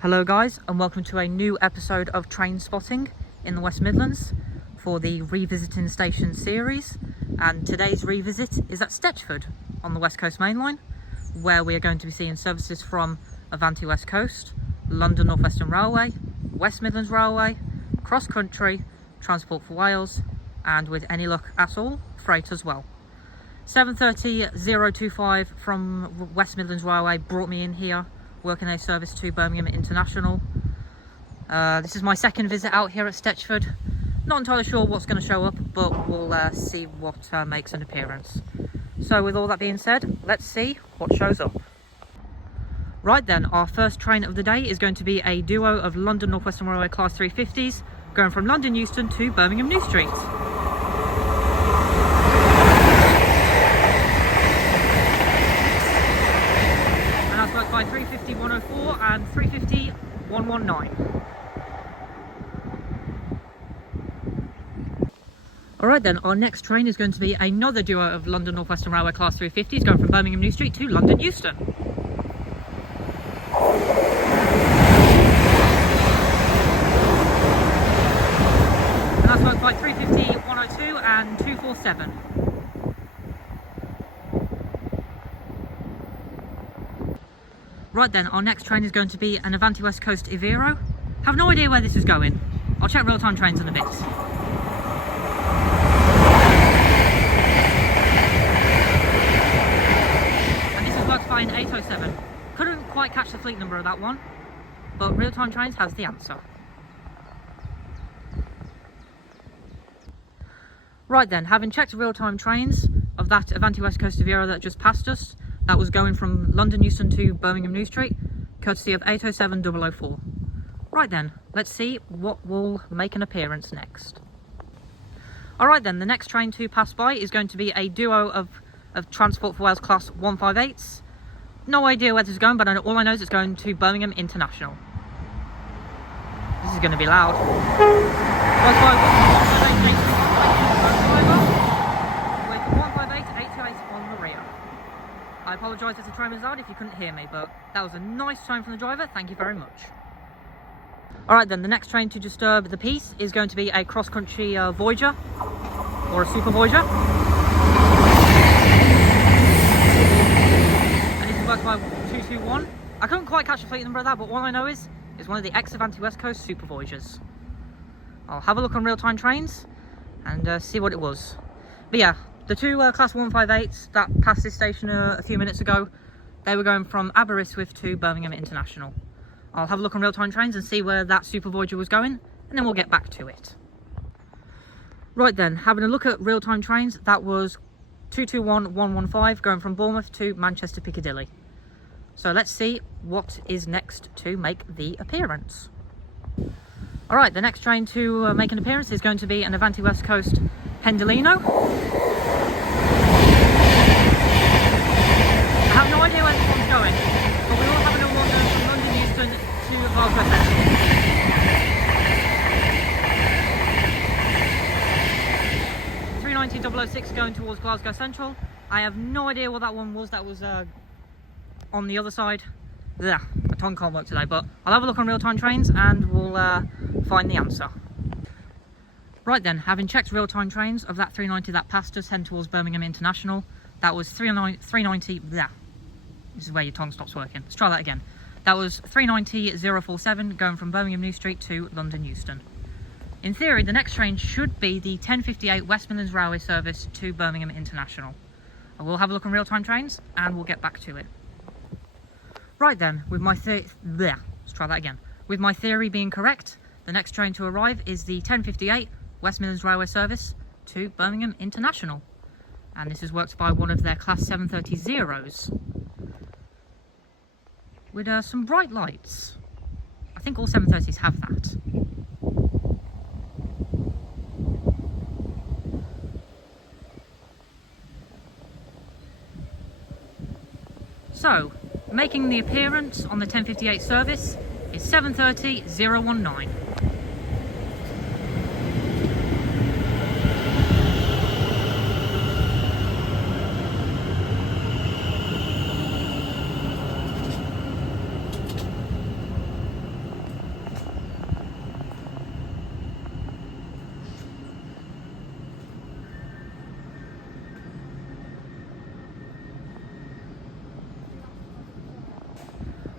Hello guys, and welcome to a new episode of Train Spotting in the West Midlands for the Revisiting Station series. And today's revisit is at Stechford on the West Coast Main Line, where we are going to be seeing services from Avanti West Coast, London North Western Railway, West Midlands Railway, Cross Country, Transport for Wales, and with any luck at all, freight as well. 7:30:025 from West Midlands Railway brought me in here, working a service to Birmingham International. This is my second visit out here at Stechford. Not entirely sure what's going to show up, but we'll see what makes an appearance. So with all that being said, let's see what shows up. Right then, our first train of the day is going to be a duo of London North Western Railway Class 350s going from London Euston to Birmingham New Street. By 350-104 and 350-119. Alright then, our next train is going to be another duo of London North Western Railway Class 350s going from Birmingham New Street to London Euston. And that's worked by 350-102 and 247. Right then, our next train is going to be an Avanti West Coast Evero. Have no idea where this is going. I'll check real-time trains in a bit. And this is worked by an 807. Couldn't quite catch the fleet number of that one, but real-time trains has the answer. Right then, having checked real-time trains of that Avanti West Coast Evero that just passed us, that was going from London Euston to Birmingham New Street, courtesy of 807-004. Right then, let's see what will make an appearance next. Alright then, the next train to pass by is going to be a duo of Transport for Wales Class 158s. No idea where this is going, but all I know is it's going to Birmingham International. This is going to be loud. I apologise if the train was loud if you couldn't hear me, but that was a nice tone from the driver, thank you very much. Alright then, the next train to disturb the peace is going to be a cross-country Voyager, or a Super Voyager. And this is worked by 221. I couldn't quite catch the fleet number of that, but all I know is it's one of the ex-Avanti West Coast Super Voyagers. I'll have a look on real-time trains and see what it was. But yeah, the two Class 158s that passed this station a few minutes ago, they were going from Aberystwyth to Birmingham International. I'll have a look on real-time trains and see where that Super Voyager was going, and then we'll get back to it. Right then, having a look at real-time trains, that was 221-115 going from Bournemouth to Manchester Piccadilly. So let's see what is next to make the appearance. Alright, the next train to make an appearance is going to be an Avanti West Coast Pendolino. I have no idea where this one's going, but we will have another one going from London Euston to Glasgow Central. 390-006 going towards Glasgow Central. I have no idea what that one was. That was on the other side. Yeah, my tongue can't work today, but I'll have a look on real-time trains and we'll find the answer. Right then, having checked real-time trains of that 390 that passed us heading towards Birmingham International, that was 390, yeah, this is where your tongue stops working. Let's try that again. That was 390-047 going from Birmingham New Street to London Euston. In theory, the next train should be the 1058 West Midlands Railway service to Birmingham International. I will have a look on real-time trains and we'll get back to it. Right then, with my let's try that again. With my theory being correct, the next train to arrive is the 1058 West Midlands Railway service to Birmingham International. And this is worked by one of their Class 730s with some bright lights. I think all 730s have that. So, making the appearance on the 1058 service is 7:30:019.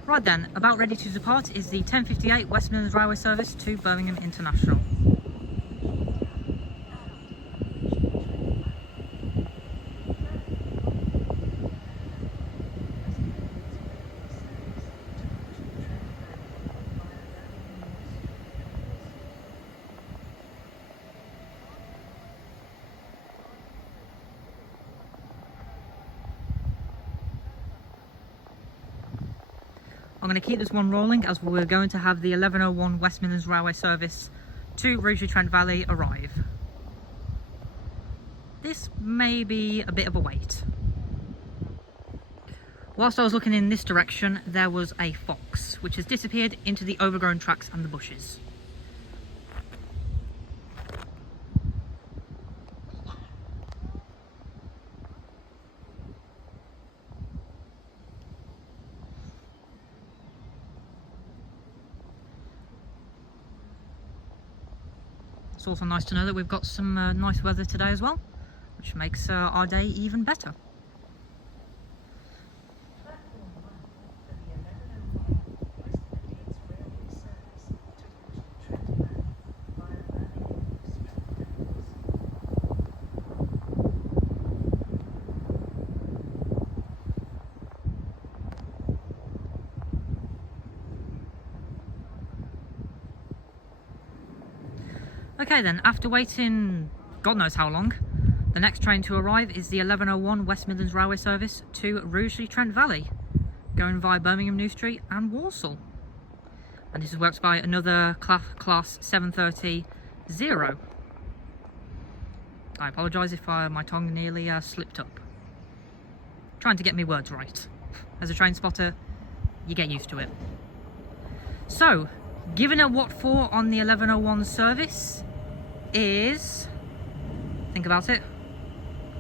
Right then, about ready to depart is the 10:58 West Midlands Railway service to Birmingham International. I'm going to keep this one rolling as we're going to have the 11:01 West Midlands Railway service to Rugeley Trent Valley arrive. This may be a bit of a wait. Whilst I was looking in this direction, there was a fox which has disappeared into the overgrown tracks and the bushes. It's also nice to know that we've got some nice weather today as well, which makes our day even better. Okay then, after waiting God knows how long, the next train to arrive is the 11:01 West Midlands Railway service to Rugeley Trent Valley, going via Birmingham New Street and Walsall. And this is worked by another class 730 0. I apologise if my tongue nearly slipped up. Trying to get my words right. As a train spotter, you get used to it. So, giving it what for on the 11:01 service is, think about it,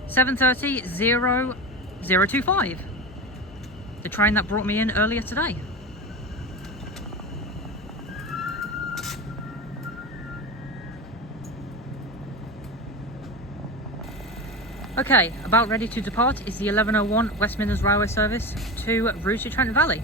730 025, the train that brought me in earlier today. Okay, about ready to depart is the 11:01 West Midlands Railway service to Rugeley Trent Valley.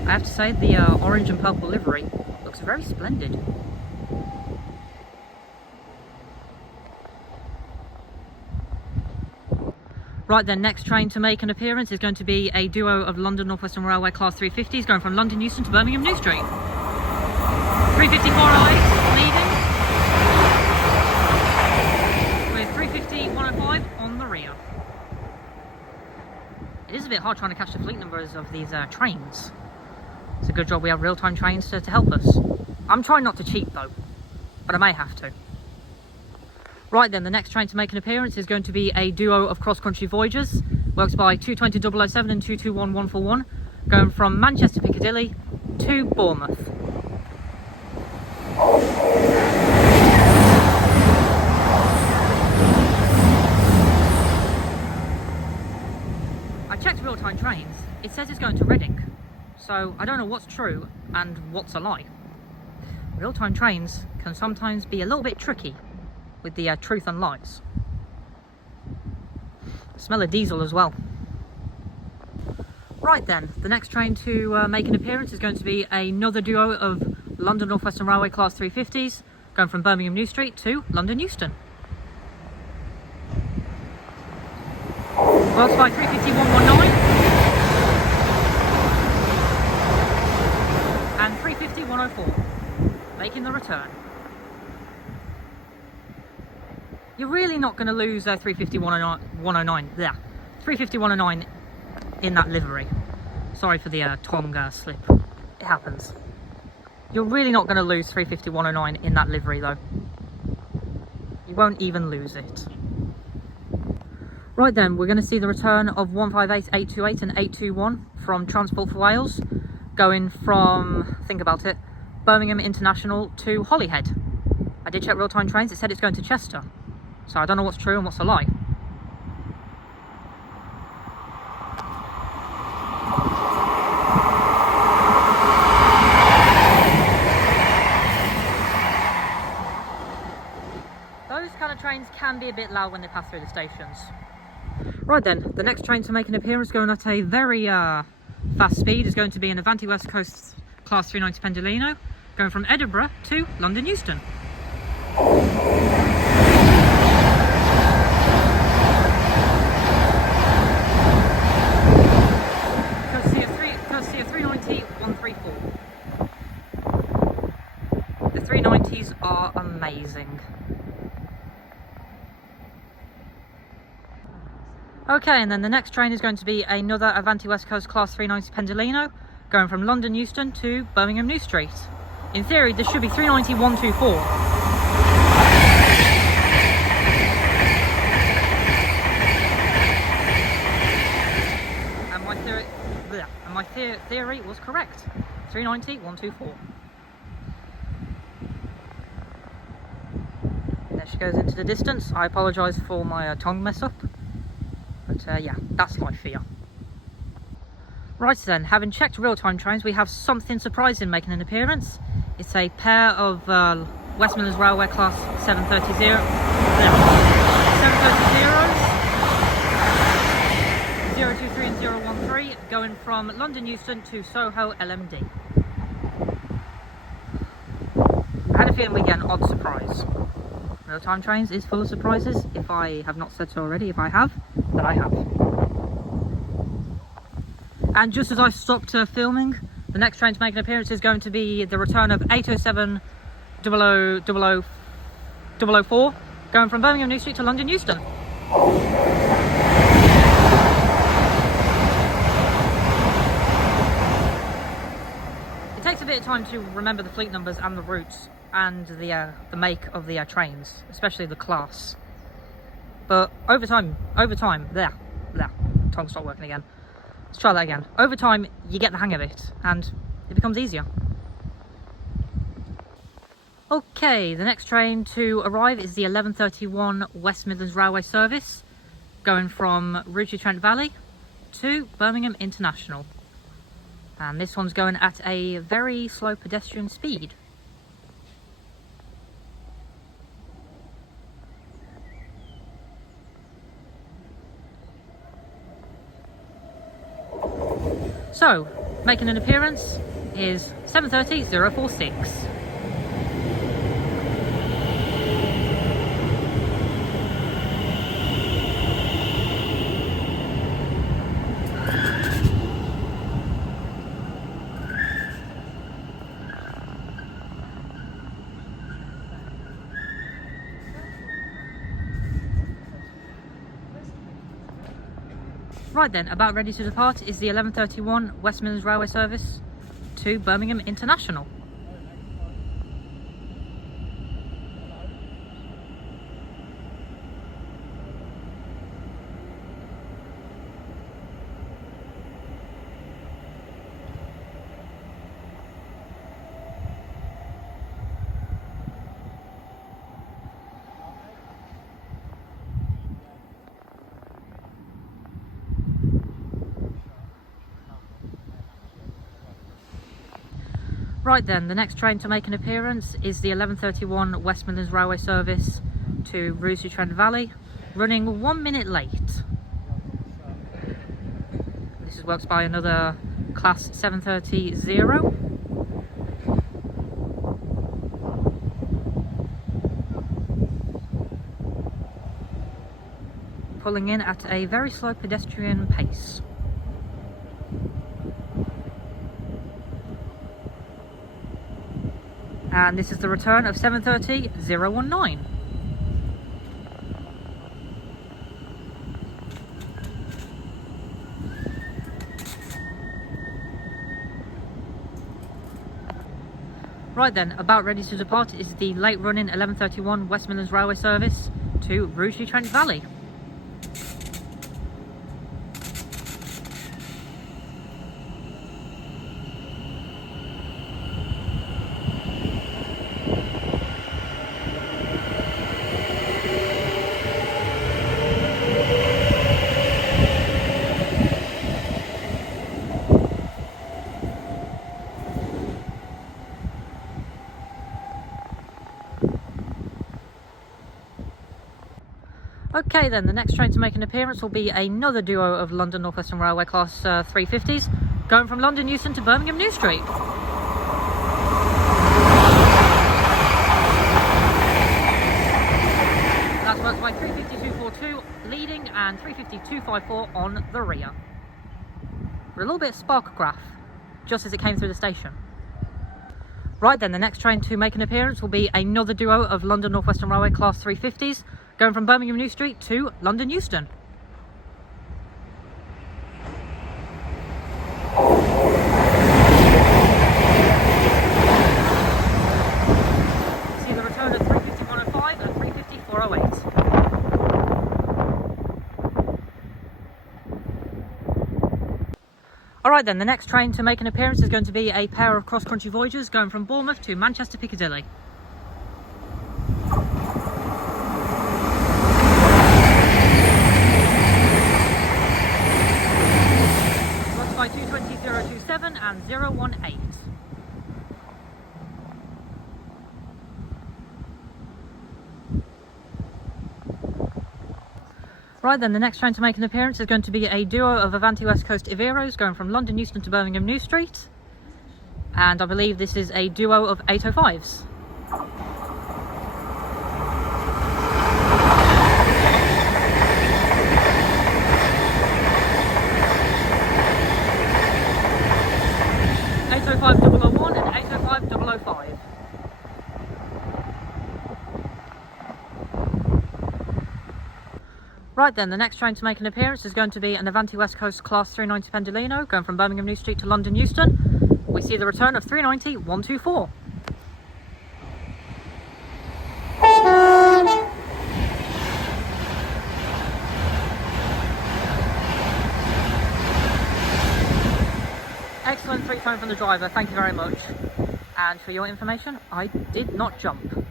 I have to say, the orange and purple livery looks very splendid. Right then, next train to make an appearance is going to be a duo of London North Western Railway Class 350s going from London Euston to Birmingham New Street. 354I leading, with 350-105 on the rear. It is a bit hard trying to catch the fleet numbers of these trains. It's a good job we have real-time trains to help us. I'm trying not to cheat though, but I may have to. Right then, the next train to make an appearance is going to be a duo of cross-country voyagers, works by 220-007 and 221-141, going from Manchester Piccadilly to Bournemouth. I checked real-time trains. It says it's going to Reading. So I don't know what's true and what's a lie. Real-time trains can sometimes be a little bit tricky with the truth and lies. Smell of diesel as well. Right then, the next train to make an appearance is going to be another duo of London North Western Railway Class 350s going from Birmingham New Street to London Euston. Works by 350-119 and 350-104, making the return. You're really not going to lose 350-109, yeah, 350-109 in that livery. Sorry for the tongue slip, it happens. You're really not going to lose 350-109 in that livery though. You won't even lose it. Right then, we're going to see the return of 158, 828 and 821 from Transport for Wales, going from, think about it, Birmingham International to Holyhead. I did check real-time trains, it said it's going to Chester. So I don't know what's true and what's a lie. trains can be a bit loud when they pass through the stations. Right then, the next train to make an appearance going at a very fast speed is going to be an Avanti West Coast Class 390 Pendolino, going from Edinburgh to London Euston. Courtesy of 390 134. The 390s are amazing. Okay, and then the next train is going to be another Avanti West Coast Class 390 Pendolino, going from London Euston to Birmingham New Street. In theory, this should be 390 124. And my theory was correct. 390 124. There she goes into the distance. I apologise for my tongue mess up. But yeah, that's life for you. Right then, having checked real-time trains, we have something surprising making an appearance. It's a pair of West Midlands Railway Class 730s, and 013, going from London Euston to Soho LMD. I had a feeling we get an odd surprise. Real-time trains is full of surprises. If I have not said so already, if I have, then I have. And just as I stopped filming, the next train to make an appearance is going to be the return of 807 004, going from Birmingham New Street to London Euston. It takes a bit of time to remember the fleet numbers and the routes and the make of the trains, especially the class. But over time, there, tongue stopped working again. Let's try that again. Over time, you get the hang of it, and it becomes easier. Okay, the next train to arrive is the 11:31 West Midlands Railway service, going from Rugeley-Trent Valley to Birmingham International. And this one's going at a very slow pedestrian speed. So, making an appearance is 730 046. Right then, about ready to depart is the 11:31 West Midlands Railway service to Birmingham International. Right then, the next train to make an appearance is the 11:31 West Midlands Railway service to Rugeley-Trent Valley, running 1 minute late. This is worked by another Class 730-0. Pulling in at a very slow pedestrian pace. And this is the return of 730-019. Right then, about ready to depart is the late running 11:31 West Midlands Railway service to Rugeley-Trent Valley. Okay then, the next train to make an appearance will be another duo of London North Western Railway Class 350s, going from London Euston to Birmingham New Street. That's worked by 350-242 leading and 350-254 on the rear. We're a little bit sparkograph, just as it came through the station. Right then, the next train to make an appearance will be another duo of London North Western Railway Class 350s, going from Birmingham New Street to London Euston. See the return of 350-105 and 350-408. Alright then, the next train to make an appearance is going to be a pair of cross-country voyagers going from Bournemouth to Manchester Piccadilly. By 220-027 and 018. Right then, the next train to make an appearance is going to be a duo of Avanti West Coast Iveros going from London Euston to Birmingham New Street. And I believe this is a duo of 805s. and 805-005. Right then, the next train to make an appearance is going to be an Avanti West Coast Class 390 Pendolino going from Birmingham New Street to London Euston. We see the return of 390-124. Excellent three-tone from the driver, thank you very much. And for your information, I did not jump.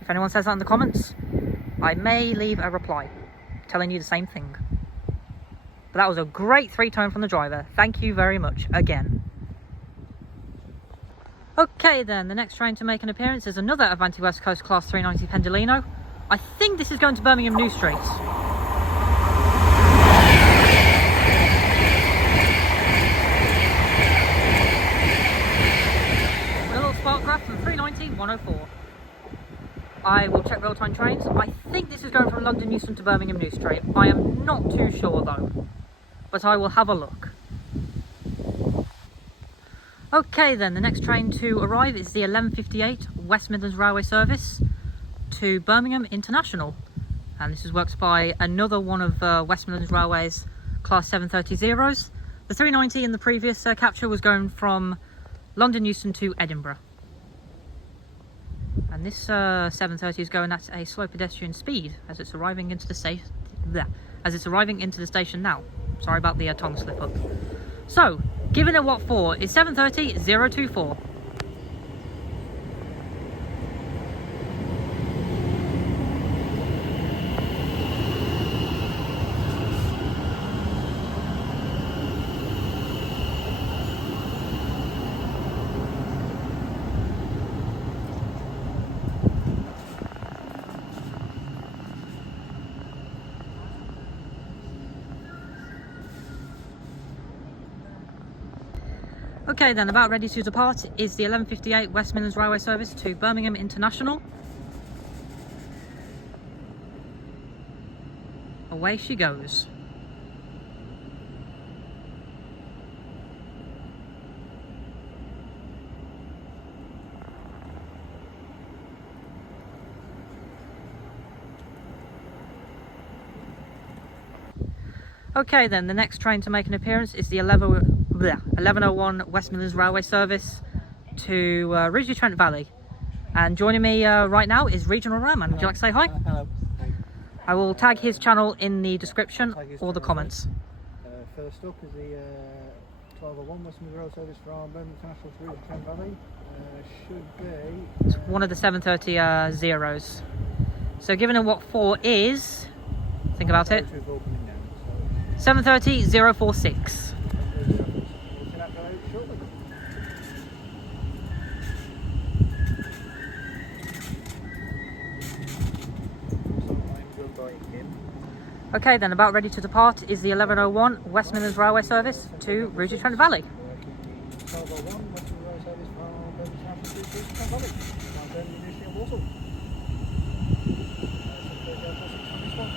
If anyone says that in the comments, I may leave a reply telling you the same thing. But that was a great three-tone from the driver, thank you very much again. Okay then, the next train to make an appearance is another Avanti West Coast Class 390 Pendolino. I think this is going to Birmingham New Street. Sparkcraft from 390-104. I will check real-time trains. I think this is going from London Euston to Birmingham New Street. I am not too sure though, but I will have a look. Okay then, the next train to arrive is the 11:58 West Midlands Railway service to Birmingham International, and this is worked by another one of West Midlands Railway's Class 730 Zeros. The 390 in the previous capture was going from London Euston to Edinburgh. And this 730 is going at a slow pedestrian speed as it's arriving into the station. Now. Sorry about the tongue slip up. So, giving it what for is 730-024. Okay then, about ready to depart is the 11:58 West Midlands Railway service to Birmingham International. Away she goes. Okay then, the next train to make an appearance is the 1101 West Midlands Railway service to Ridgley Trent Valley. And joining me right now is Regional Railman. Would you like to say hi? Hello. I will tag his channel in the description or the comments. First up is the 1201 West Midlands Rail service from Birmingham International to Ridgley Trent Valley. Should be... It's one of the 730 Zeros. So given him what for is... Think about it. 730-046. Okay, then about ready to depart is the 1101 West Midlands Railway service to Route Trent Valley. Working 1201 West Midlands Railway service from Birmingham International to Trent Valley. Now Birmingham New Street and Walsall. On this one.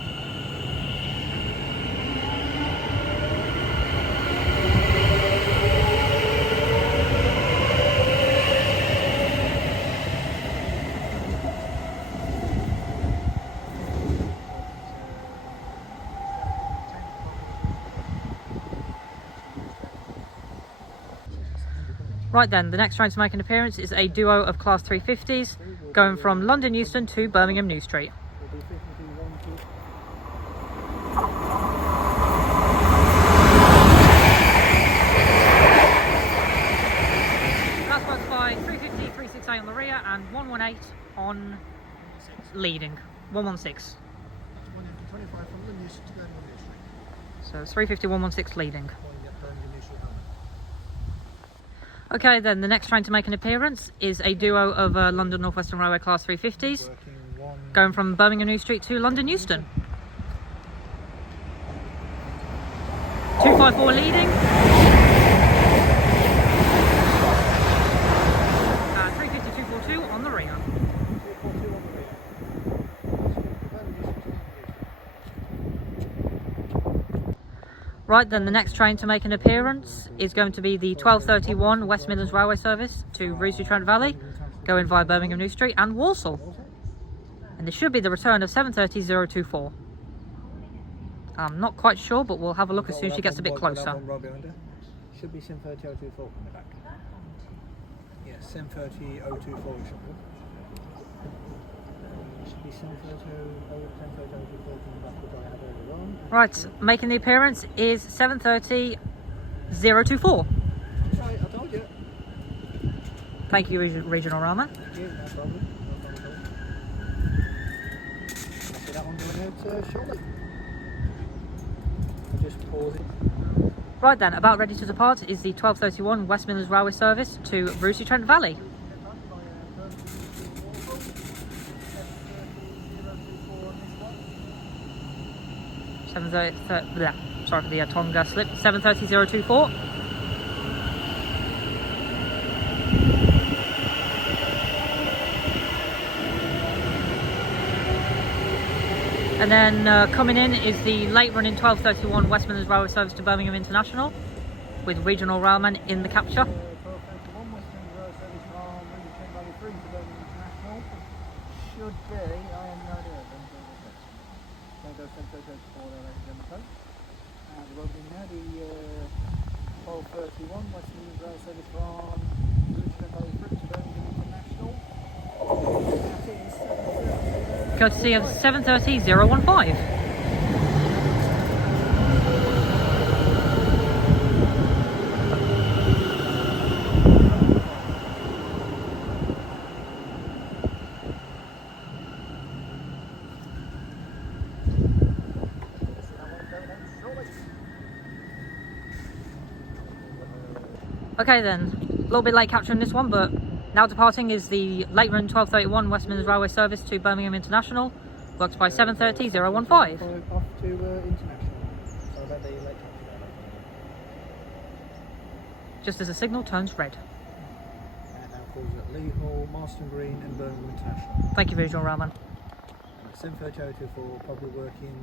Right then, the next train to make an appearance is a duo of Class 350s going from London Euston to Birmingham New Street. Will be 51 That's worked by 350, 368 on the rear and 118 on leading. 116. That's 125 from London Euston to Birmingham New Street. So it's 350, 116 leading. Before you get Birmingham New Street home. Okay, then the next train to make an appearance is a duo of London North Western Railway Class 350s Working one. going from Birmingham New Street to London Euston. 254 leading. 350, 242 on the rear. 242 on the rear. Right then, the next train to make an appearance is going to be the 1231 West Midlands Railway service to Route Trent Valley, going via Birmingham New Street and Walsall. And this should be the return of 730-024. I'm not quite sure, but we'll have a look as soon as she gets a bit closer. Should be Sim 30024 coming back. Yes, Sim 30024 should be. Should be Sim 30024 coming back, which I had earlier on. Right, making the appearance is 730-024. That's right, I told you. Thank you, Regional Railman. Thank you, no problem. No problem at all. I see that one going out shortly. I'll just pause it. Right then, about ready to depart is the 1231 West Midlands Railway service to Route Trent Valley. Sorry for the tongue slip. 730-024. And then coming in is the late running 1231 West Midlands Railway service to Birmingham International, with Regional Railman in the capture. 1231 West Midlands Railway service from Trent Valley through to Birmingham International. Should be, I have no idea. Don't go 1034 there, ladies and gentlemen. And we're opening now the 1231 West Midlands Railway service from Trent Valley through to Birmingham International. That is 730. Courtesy of 730-015. Okay then, a little bit late capturing this one, but now departing is the late run 1231 West Midlands Railway service to Birmingham International, worked by 730-015. Off to International. So I bet they late capture there. Just as the signal turns red. And now calls at Lee Hall, Marston Green and Birmingham International. Thank you, Regional Railman. Sim 30024 probably working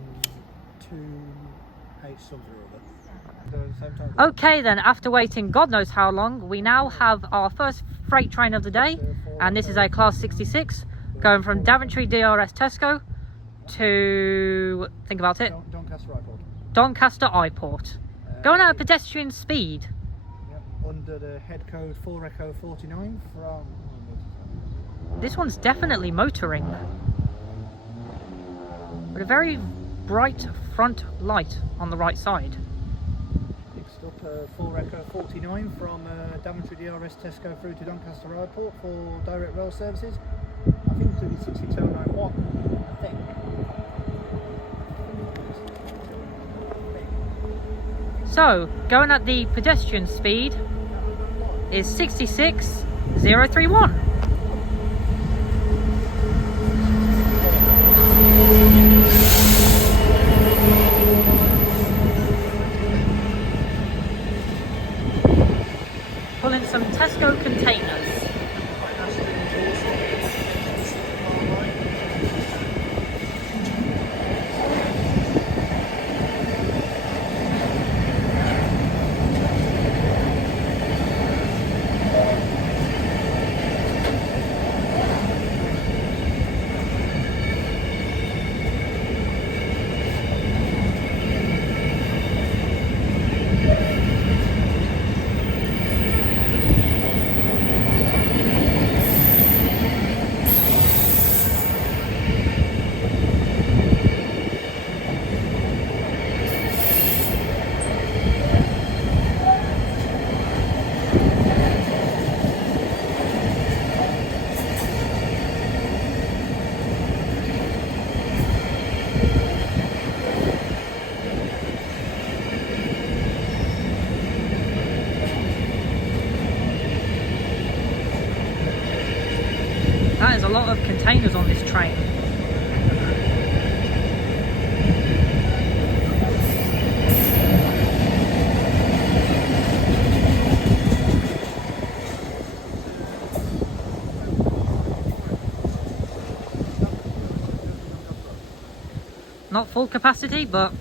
2H something or other. Okay then, after waiting God knows how long, we now have our first freight train of the day, and this is a Class 66 going from Daventry DRS Tesco to, think about it, Doncaster Airport. Doncaster Airport. Going at a pedestrian speed. Yep, under the head code 4 Echo 49 from... This one's definitely motoring. With a very bright front light on the right side. Next up 4 Echo 49 from Daventry DRS Tesco through to Doncaster Airport for direct rail services. I think it's going to be 62091, I think. So, going at the pedestrian speed is 66,031. some Tesco containers. That is a lot of containers on this train. Not full capacity, but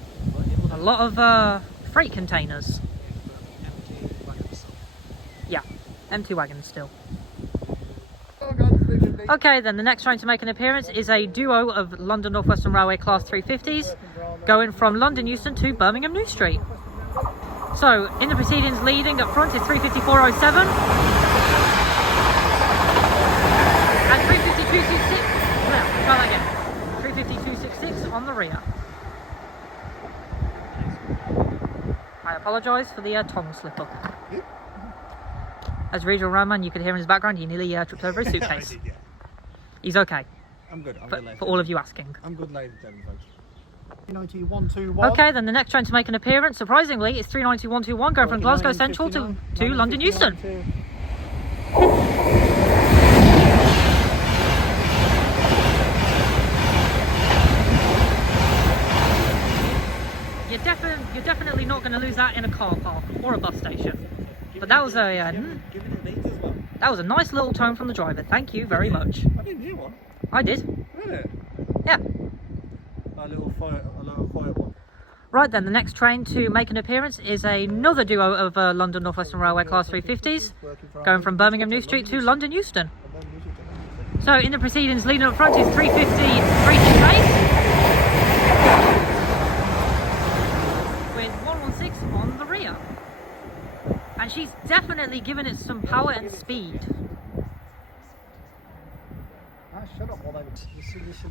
a lot of freight containers. Yeah, empty wagons still. Okay, then the next train to make an appearance is a duo of London North Western Railway Class 350s going from London Euston to Birmingham New Street. So, in the proceedings leading up front is 35407 and 35266. Well, try that again. 35266 on the rear. I apologise for the tongue slip up. As regional roadman, you could hear in his background, he nearly tripped over his suitcase. Did, yeah. He's okay. I'm good. For all of you asking. I'm good, ladies and gentlemen. 39121. Okay, then the next train to make an appearance, surprisingly, is 392121 going from Glasgow Central to London Euston. You're definitely not going to lose that in a car park or a bus station. But that was a nice little tone from the driver. Thank you very much. I didn't hear one. I did. Really? Yeah. A little quiet one. Right then, the next train to make an appearance is another duo of London North Western Railway Class 350s going from Birmingham New Street to London Euston. So in the proceedings leading up front is 350 with 116 on the rear. And she's definitely given it some power and speed.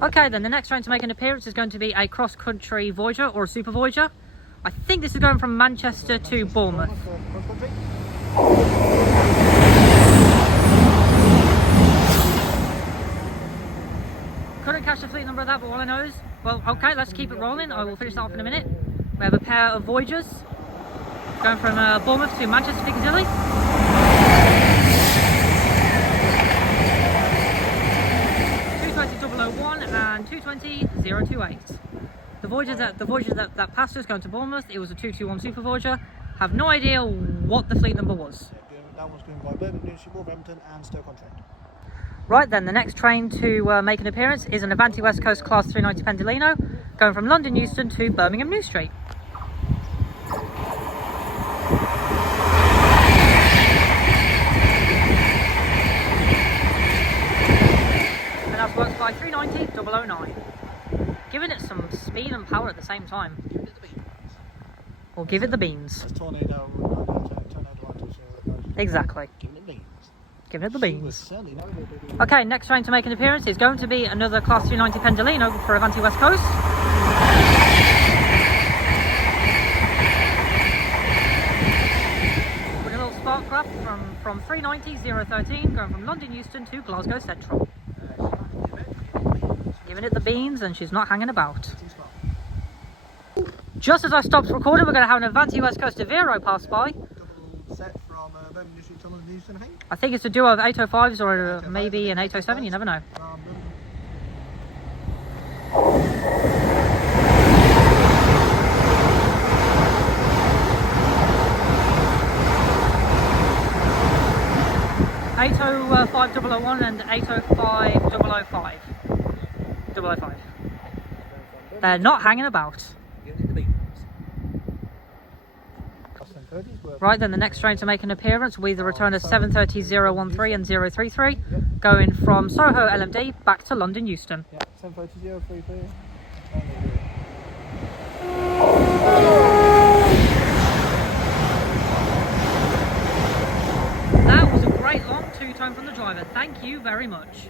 Okay, then the next train to make an appearance is going to be a cross-country Voyager or a Super Voyager. I think this is going from Manchester to Bournemouth. Couldn't catch the fleet number of that, but all I know is, well, okay, let's keep it rolling. I will finish that off in a minute. We have a pair of Voyagers going from Bournemouth to Manchester Piccadilly. 220-001 and 220-028. The Voyager that passed us going to Bournemouth, it was a 221 Super Voyager. Have no idea what the fleet number was. That one's going by Birmingham, Wolverhampton and Stoke-on-Trent. Right then, the next train to make an appearance is an Avanti West Coast Class 390 Pendolino going from London Euston to Birmingham New Street. And that's worked by 390-009. Giving it some speed and power at the same time. Or give it the beans. Tornado Exactly. Giving it beans. Giving it the beans. Okay, next train to make an appearance is going to be another Class 390 Pendolino for Avanti West Coast. With a little spark graph from 390-013 going from London Euston to Glasgow Central. Giving it the beans and she's not hanging about. Just as I stopped recording, we're going to have an Avanti West Coast Avero pass by. Set from Birmingham New Street to London Euston, I think. I think it's a duo of 805s or maybe an 807, you never know. 801 and 805 005. 005. They're not hanging about. Right then, the next train to make an appearance will be the return of 730 013 and 033, going from Soho LMD back to London Euston. Yeah, 730 033. That was a great long two-tone from the driver. Thank you very much.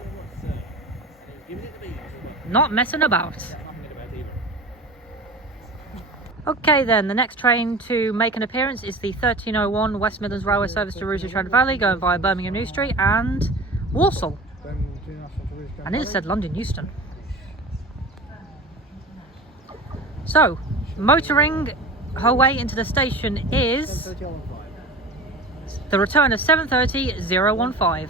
Not messing about. Okay then, the next train to make an appearance is the 1301 West Midlands Railway service to Rugeley Trent Valley, going via Birmingham New Street and Walsall. And it said London Euston. So, motoring her way into the station is the return of 730 015.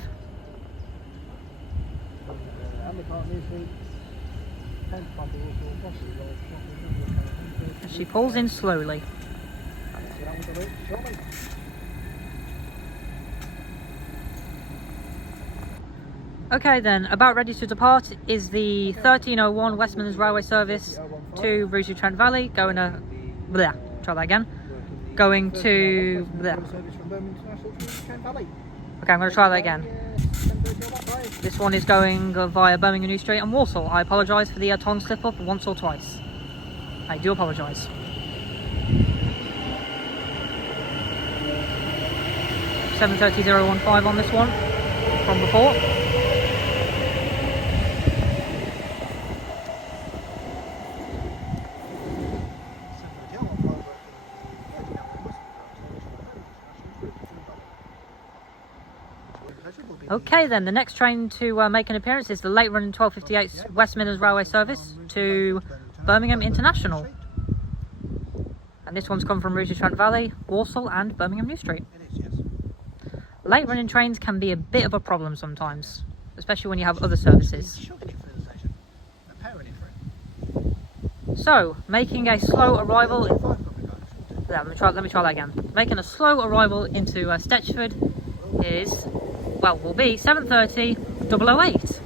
She pulls in slowly. Okay then, about ready to depart is the 1301 West Midlands Railway service to Rugeley Trent Valley, going to... Bleh, try that again. Going to... Bleh. Okay, I'm going to try that again. This one is going via Birmingham New Street and Walsall. I apologise for the tongue slip up once or twice. I do apologise. $730.015 on this one from before. Okay then, the next train to make an appearance is the late running 1258 West Midlands Railway service to Birmingham International. And this one's come from Rugeley Trent Valley, Walsall and Birmingham New Street. Late running trains can be a bit of a problem sometimes, especially when you have other services. So, making a slow arrival... let me try that again. Making a slow arrival into Stechford is... well, will be 730 008.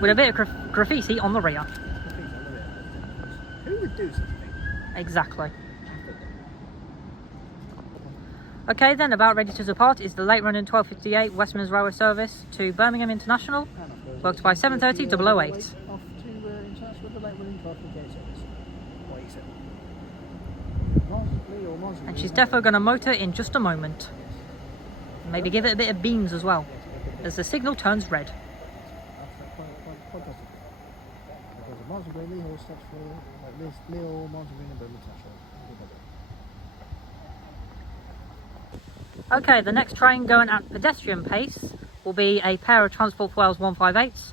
With a bit of graffiti on the rear. Who would do such a thing? Exactly. Okay then, about ready to depart is the late running 1258 West Midlands Railway service to Birmingham International, worked by 730 008. Off to International with the late running 1258 service. And she's defo going to motor in just a moment. Maybe give it a bit of beans as well, as the signal turns red. Okay, the next train going at pedestrian pace will be a pair of Transport for Wales 158s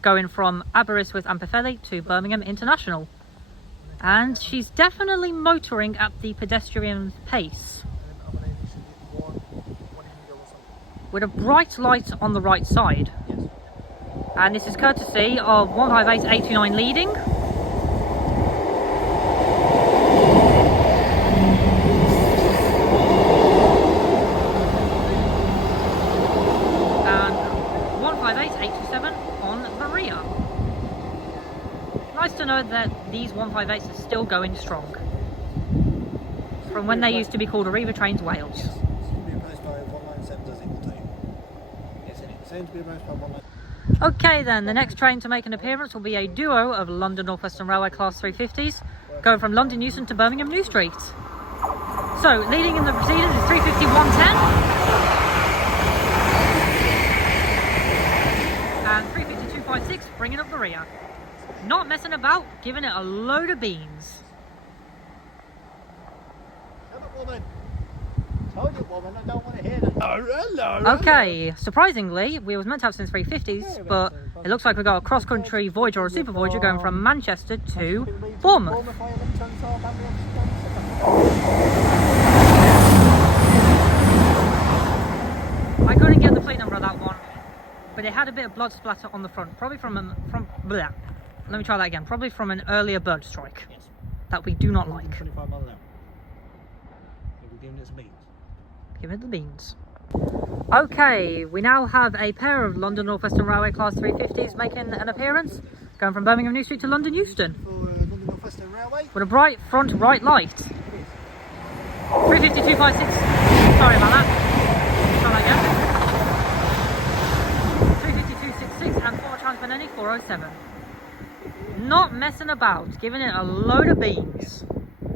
going from Aberystwyth and Pwllheli to Birmingham International. And she's definitely motoring at the pedestrian pace, with a bright light on the right side. And this is courtesy of 158-829 leading. And 158-827 on the rear. Nice to know that these 158s are still going strong. From when they used to be called Arriva Trains Wales. Okay then, the next train to make an appearance will be a duo of London North Western Railway Class 350s, going from London Euston to Birmingham New Street. So, leading in the proceedings is 350-110. And 350-256, bringing up the rear. Not messing about, giving it a load of beans. Woman, I don't want to hear that. Oh, hello. Okay, surprisingly, we was meant to have some 350s, but it looks like we got a cross-country Voyager or a Super Voyager going from Manchester to Bournemouth. I couldn't get the plate but it had a bit of blood splatter on the front, probably from bleh. Let me try that again. Probably from an earlier bird strike. Yes. That we do not like. 25 miles an hour. We're giving it some beans. Give it the beans. Okay, we now have a pair of London North Western Railway Class 350s making an appearance, going from Birmingham New Street to London Euston. For London North Western Railway. With a bright front right light. 35256. Sorry about that. Try that again. 35266 and 4 Transmaneni 407. Not messing about, giving it a load of beans.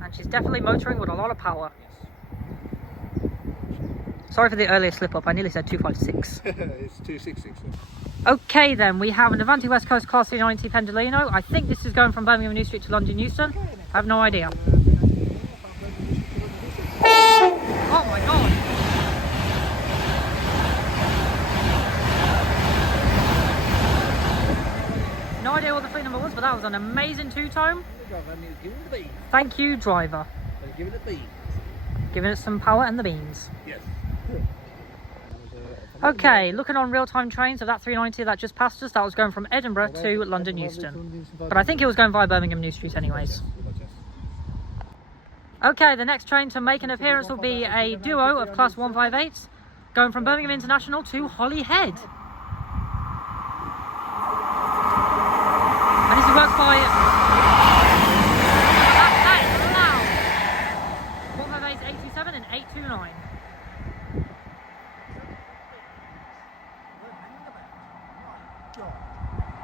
And she's definitely motoring with a lot of power. Sorry for the earlier slip up, I nearly said 256. It's 266. Okay then, we have an Avanti West Coast Class 390 Pendolino. I think this is going from Birmingham New Street to London Euston. I have no idea. Oh my god! No idea what the fleet number was, but that was an amazing two-tone. Thank you, driver. Give it a bean. Giving it some power and the beans. Yes. Okay, looking on real-time trains of that 390 that just passed us, that was going from Edinburgh to London Euston. But I think it was going via Birmingham New Street anyways. Okay, the next train to make an appearance will be a duo of Class 158s, going from Birmingham International to Holyhead. And this is worked by... That is loud! 158s 827 and 829.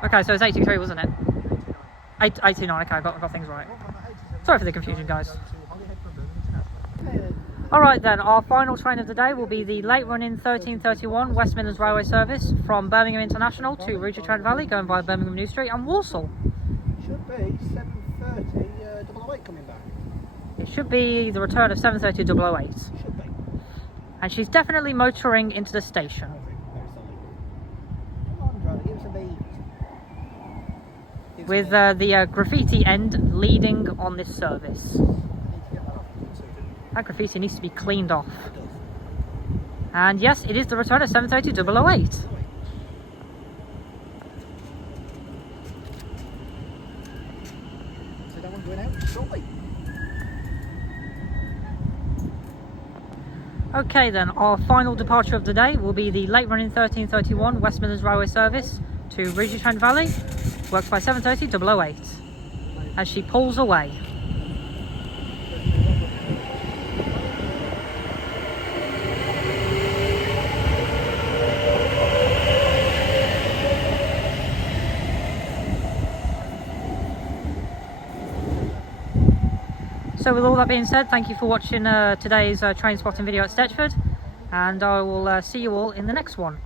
Okay, so it's 823, wasn't it? 829, okay, I got things right. Sorry for the confusion, guys. Alright then, our final train of the day will be the late running 1331 West Midlands Railway service from Birmingham International to Rouge Trent Valley, going via Birmingham New Street and Walsall. Should be 7:30 008 coming back. It should be the return of 7:30 008. Should be. And she's definitely motoring into the station. Come on, brother, give us a bean. With the graffiti end leading on this service. That graffiti needs to be cleaned off. And yes, it is the return of 7:30 008. So that one's going out shortly. Okay then, our final departure of the day will be the late running 1331 West Midlands Railway service to Rouge Trent Valley, works by 7:30 008, as she pulls away. So with all that being said, thank you for watching today's train spotting video at Stechford, and I will see you all in the next one.